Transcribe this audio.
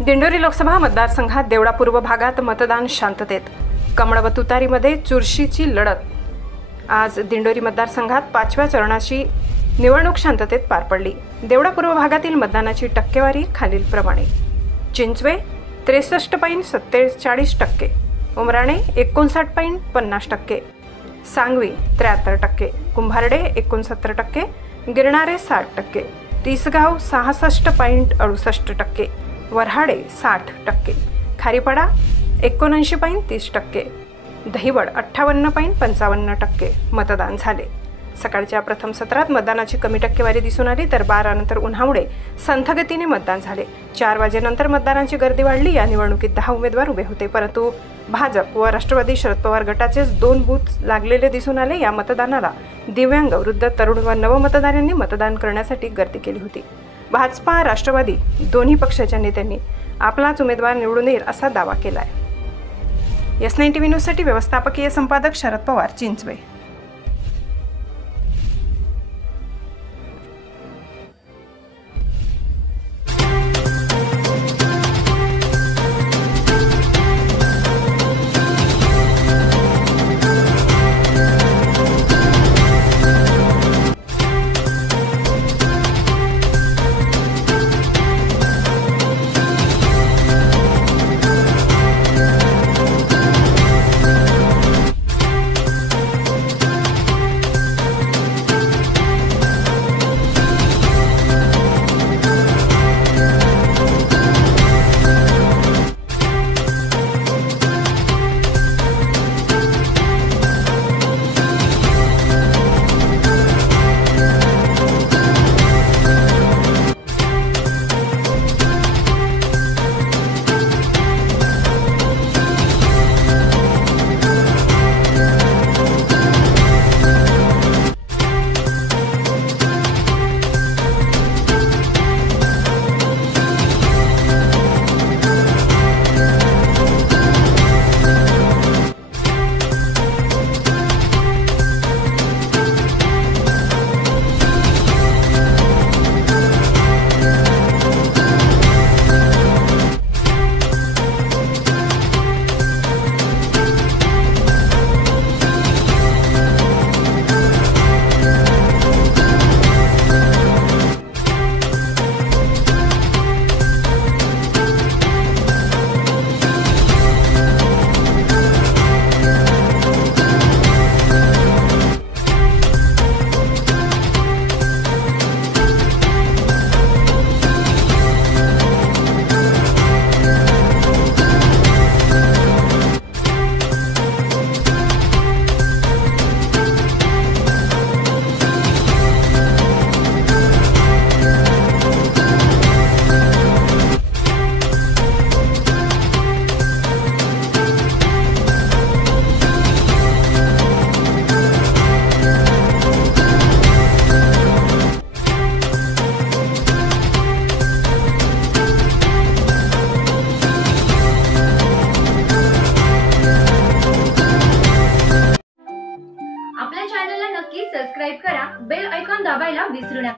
दिंडोरी लोकसभा मतदारसंघात देवळा पूर्व भागात मतदान शांततेत, कमळ व तुतारीमध्ये चुरशीची लढत। आज दिंडोरी मतदारसंघात 5व्या चरणाची निवडणूक शांततेत पार पडली। देवळा पूर्व भागातील मतदानाची टक्केवारी खालीलप्रमाणे: चिंचवे 63.47%, उमराणे 59.50%, सांगवी 73%, कुंभारडे 69%, गिरणारे 60%, तिसगाव 66.68%, वऱ्हाडे 60%, खारीपाडा 79.30%, दहिवड 58.55% मतदान झाले। सकाळच्या प्रथम सत्रात मतदानाची कमी टक्केवारी दिसून आली, तर 12 नंतर उन्हामुळे संथगतीने मतदान झाले। 4 वाजेनंतर मतदारांची गर्दी वाढली। या निवडणुकीत 10 उमेदवार उभे होते, परंतु भाजप व राष्ट्रवादी शरद पवार गटाचेच 2 बूथ लागलेले दिसून आले। या मतदानाला दिव्यांग, वृद्ध, तरुण व नवमतदारांनी मतदान करण्यासाठी गर्दी केली होती। भाजपा राष्ट्रवादी दोन्ही पक्षाच्या नेत्यांनी आपलाच उमेदवार निवडून येईल असा दावा केलाय। S9 TV न्यूजसाठी व्यवस्थापकीय संपादक शरद पवार, चिंचवे।